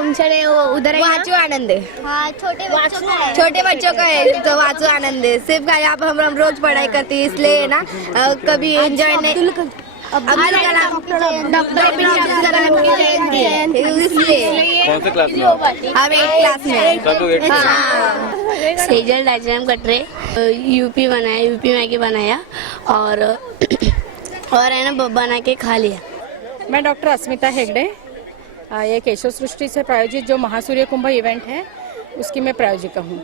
तुमच्याकडे उधर है वाचो आनंद है, हाँ छोटे बच्चों का है। छोटे बच्चों का है तो वाचो आनंद है। सिर्फ का यहाँ पर हम रोज पढ़ाई करते हैं इसलिए ना कभी एंजॉय नहीं। अब्दुल कलाम, डॉक्टर अब्दुल कलाम की जयंती है इसलिए कौन से क्लास में हो? हम 8 क्लास में हैं। सब लोग 8 क्लास में हैं। हाँ। सेजल राजाराम कटरे यूपी बनाया, यूपी मैगी बनाया और है ना बना के खा लिया। मैं डॉक्टर अस्मिता हेगड़े, ये केशव सृष्टि से प्रायोजित जो महासूर्य कुंभ इवेंट है उसकी मैं प्रायोजिका हूँ।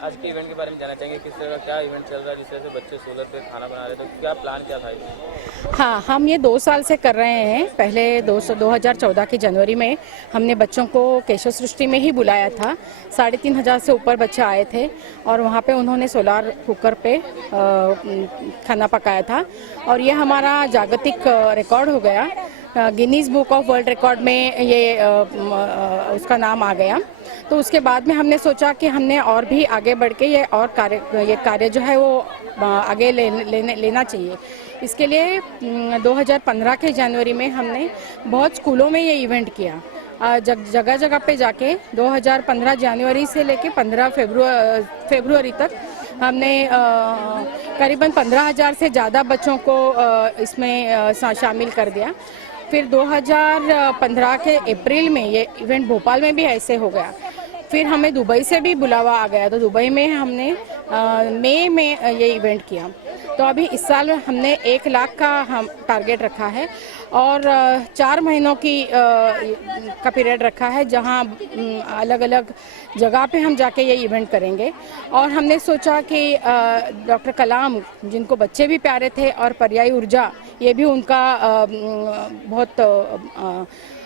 आज के इवेंट के बारे में जानना चाहेंगे, किस तरह का क्या इवेंट चल रहा है, जिस तरह से बच्चे सोलर पे खाना बना रहे थे, तो क्या प्लान क्या था इसमें? हाँ, हम ये 2 साल से कर रहे हैं। पहले 2014 की जनवरी में हमने बच्चों को केशव सृष्टि में ही बुलाया था। 3500 से ऊपर बच्चे आए थे और वहाँ पे उन्होंने सोलार कुकर पे खाना पकाया था और ये हमारा जागतिक रिकॉर्ड हो गया। Guinness book of world record में ये उसका नाम आ गया। तो उसके बाद में हमने सोचा कि हमने और भी आगे बढ़ के ये कार्य जो है वो आगे लेना चाहिए। इसके लिए 2015 के जनवरी में हमने बहुत स्कूलों में ये इवेंट किया। जगह जगह पे जाके 2015 जनवरी से लेके 15 फरवरी तक हमने करीबन 15,000 से ज़्यादा बच्चों को इसमें शामिल कर दिया। फिर 2015 के अप्रैल में ये इवेंट भोपाल में भी ऐसे हो गया। फिर हमें दुबई से भी बुलावा आ गया, तो दुबई में हमने मई में ये इवेंट किया। तो अभी इस साल हमने 1 लाख का हम टारगेट रखा है और 4 महीनों का पीरियड रखा है, जहां अलग अलग जगह पे हम जाके ये इवेंट करेंगे। और हमने सोचा कि डॉक्टर कलाम, जिनको बच्चे भी प्यारे थे, और पर्यायी ऊर्जा, ये भी उनका बहुत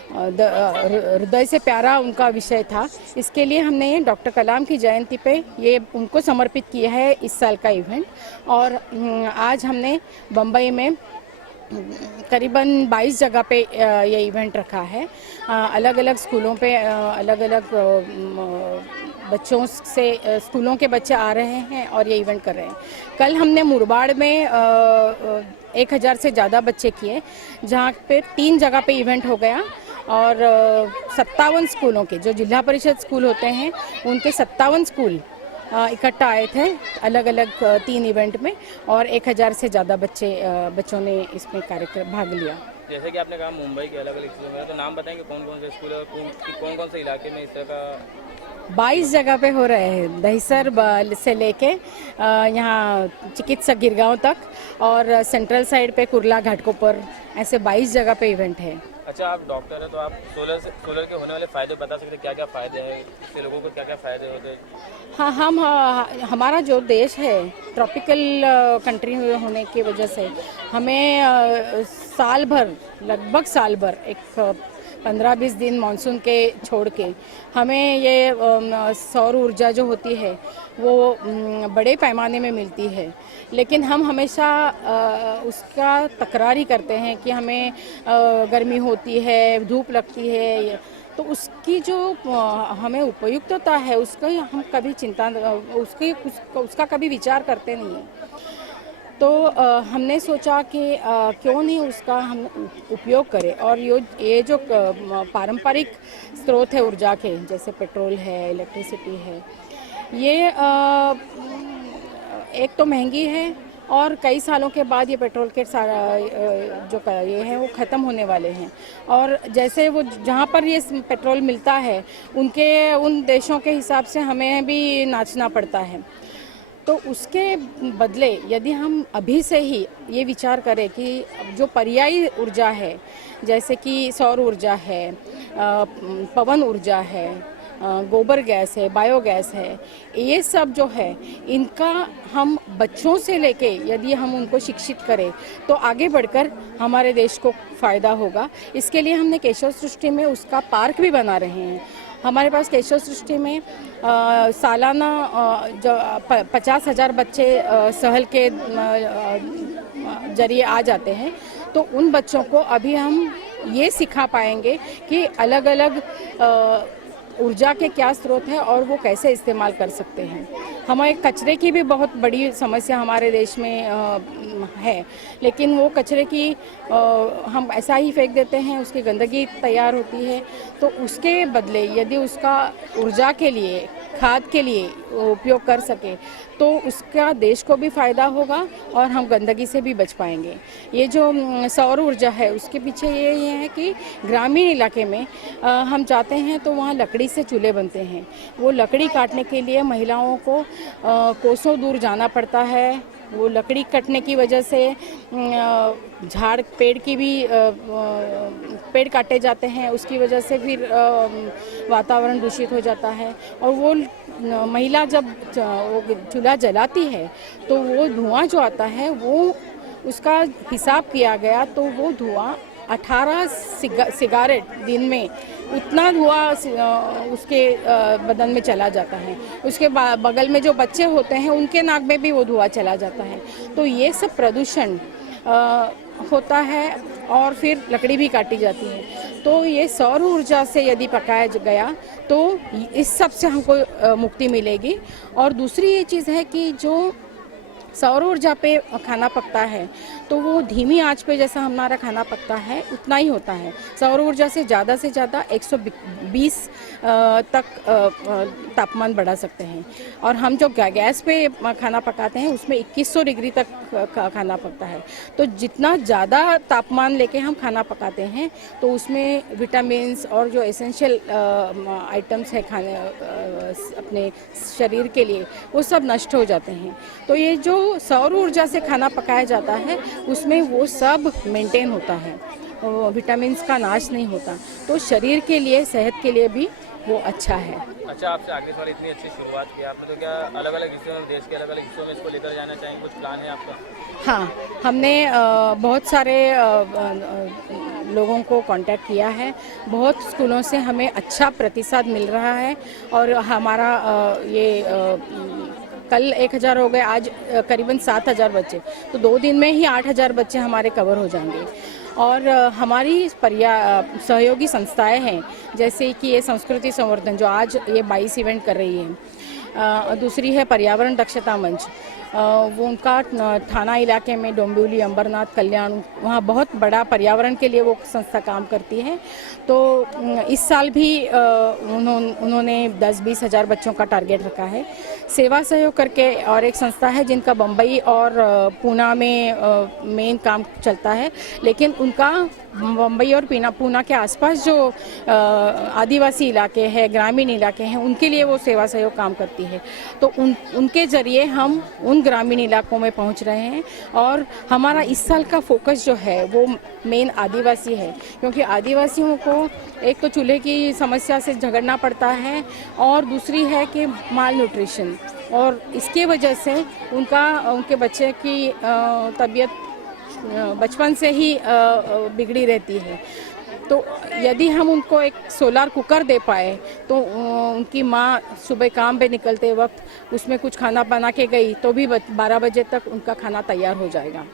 हृदय से प्यारा उनका विषय था। इसके लिए हमने डॉक्टर कलाम की जयंती पे ये उनको समर्पित किया है इस साल का इवेंट। और आज हमने बम्बई में करीबन 22 जगह पे ये इवेंट रखा है। अलग अलग स्कूलों पे अलग अलग बच्चों से स्कूलों के बच्चे आ रहे हैं और ये इवेंट कर रहे हैं। कल हमने मुरबाड़ में 1000 से ज़्यादा बच्चे किए, जहाँ पे 3 जगह पे इवेंट हो गया और 57 स्कूलों के, जो जिला परिषद स्कूल होते हैं उनके 57 स्कूल इकट्ठा आए थे अलग अलग 3 इवेंट में और 1000 से ज़्यादा बच्चों ने इसमें कार्यक्रम भाग लिया। जैसे कि आपने कहा मुंबई के अलग अलग स्कूलों में, तो नाम बताएंगे कौन कौन से स्कूल है, कौन कौन से इलाके में इस तरह का 22 जगह पे हो रहे हैं, दहीसर से लेके यहाँ चिकित्सक गिरगांव तक और सेंट्रल साइड पे कुर्ला घाटकोपर, ऐसे 22 जगह पे इवेंट है। अच्छा, आप डॉक्टर हैं तो आप सोलर के होने वाले फ़ायदे बता सकते हैं, क्या क्या फ़ायदे हैं, इससे लोगों को क्या क्या फ़ायदे होते हैं? हाँ, हमारा जो देश है ट्रॉपिकल कंट्री होने की वजह से हमें साल भर, लगभग साल भर, एक 15-20 दिन मानसून के छोड़ के हमें ये सौर ऊर्जा जो होती है वो बड़े पैमाने में मिलती है। लेकिन हम हमेशा उसका तकरार ही करते हैं कि हमें गर्मी होती है, धूप लगती है, तो उसकी जो हमें उपयुक्तता है उसका हम कभी उसका कभी विचार करते नहीं हैं। तो हमने सोचा कि क्यों नहीं उसका हम उपयोग करें। और ये जो पारंपरिक स्रोत है ऊर्जा के, जैसे पेट्रोल है, इलेक्ट्रिसिटी है, ये एक तो महंगी है और कई सालों के बाद ये पेट्रोल के सारा जो ये है वो ख़त्म होने वाले हैं। और जैसे वो जहाँ पर ये पेट्रोल मिलता है उन देशों के हिसाब से हमें भी नाचना पड़ता है। तो उसके बदले यदि हम अभी से ही ये विचार करें कि जो पर्यायी ऊर्जा है, जैसे कि सौर ऊर्जा है, पवन ऊर्जा है, गोबर गैस है, बायोगैस है, ये सब जो है इनका हम बच्चों से लेके यदि हम उनको शिक्षित करें तो आगे बढ़कर हमारे देश को फ़ायदा होगा। इसके लिए हमने केशव सृष्टि में उसका पार्क भी बना रहे हैं। हमारे पास केशव सृष्टि में सालाना जो 50,000 बच्चे सहल के जरिए आ जाते हैं, तो उन बच्चों को अभी हम ये सिखा पाएंगे कि अलग अलग ऊर्जा के क्या स्रोत है और वो कैसे इस्तेमाल कर सकते हैं। हमारे कचरे की भी बहुत बड़ी समस्या हमारे देश में है, लेकिन वो कचरे की हम ऐसा ही फेंक देते हैं, उसकी गंदगी तैयार होती है। तो उसके बदले यदि उसका ऊर्जा के लिए, खाद के लिए उपयोग कर सके तो उसका देश को भी फ़ायदा होगा और हम गंदगी से भी बच पाएंगे। ये जो सौर ऊर्जा है उसके पीछे ये है कि ग्रामीण इलाके में हम जाते हैं तो वहाँ लकड़ी से चूल्हे बनते हैं। वो लकड़ी काटने के लिए महिलाओं को कोसों दूर जाना पड़ता है। वो लकड़ी कटने की वजह से झाड़ पेड़ की भी पेड़ काटे जाते हैं, उसकी वजह से फिर वातावरण दूषित हो जाता है। और वो महिला जब चूल्हा जलाती है तो वो धुआं जो आता है वो उसका हिसाब किया गया तो वो धुआं 18 सिगारेट दिन में उतना धुआं उसके बदन में चला जाता है। उसके बगल में जो बच्चे होते हैं उनके नाक में भी वो धुआं चला जाता है। तो ये सब प्रदूषण होता है और फिर लकड़ी भी काटी जाती है। तो ये सौर ऊर्जा से यदि पकाया गया तो इस सब से हमको मुक्ति मिलेगी। और दूसरी ये चीज़ है कि जो सौर ऊर्जा पे खाना पकता है तो वो धीमी आंच पे जैसा हमारा खाना पकता है उतना ही होता है। सौर ऊर्जा से ज़्यादा 120 तक तापमान बढ़ा सकते हैं। और हम जो गैस पे खाना पकाते हैं उसमें 2100 डिग्री तक खाना पकता है। तो जितना ज़्यादा तापमान लेके हम खाना पकाते हैं तो उसमें विटामिन्स और जो एसेंशियल आइटम्स है खाने अपने शरीर के लिए वो सब नष्ट हो जाते हैं। तो ये जो सौर ऊर्जा से खाना पकाया जाता है उसमें वो सब मेंटेन होता है, विटामिन्स का नाश नहीं होता। तो शरीर के लिए, सेहत के लिए भी वो अच्छा है। अच्छा, आपसे आगे सवाल, इतनी अच्छी शुरुआत की आपने, तो क्या अलग अलग हिस्सों में, देश के अलग अलग हिस्सों में इसको लेकर जाना चाहेंगे? कुछ प्लान है आपका? हाँ, हमने बहुत सारे लोगों को कांटेक्ट किया है। बहुत स्कूलों से हमें अच्छा प्रतिसाद मिल रहा है। और हमारा कल 1000 हो गए, आज करीबन 7000 बच्चे, तो 2 दिन में ही 8000 बच्चे हमारे कवर हो जाएंगे। और हमारी सहयोगी संस्थाएं हैं, जैसे कि ये संस्कृति संवर्धन जो आज ये 22 इवेंट कर रही है। दूसरी है पर्यावरण दक्षता मंच, वो उनका थाना इलाके में डोंबिवली, अंबरनाथ, कल्याण, वहाँ बहुत बड़ा पर्यावरण के लिए वो संस्था काम करती है। तो इस साल भी उन्होंने 10-20 हज़ार बच्चों का टारगेट रखा है। सेवा सहयोग करके और एक संस्था है जिनका बम्बई और पूना में मेन काम चलता है, लेकिन उनका बम्बई और पूना के आसपास जो आदिवासी इलाके हैं, ग्रामीण इलाके हैं, उनके लिए वो सेवा सहयोग काम करती है। तो उनके ज़रिए हम उन ग्रामीण इलाकों में पहुंच रहे हैं। और हमारा इस साल का फोकस जो है वो मेन आदिवासी है, क्योंकि आदिवासियों को एक तो चूल्हे की समस्या से झगड़ना पड़ता है और दूसरी है कि माल न्यूट्रिशन, और इसके वजह से उनके बच्चे की तबीयत बचपन से ही बिगड़ी रहती है। तो यदि हम उनको एक सोलार कुकर दे पाए तो उनकी माँ सुबह काम पे निकलते वक्त उसमें कुछ खाना बना के गई तो भी 12 बजे तक उनका खाना तैयार हो जाएगा।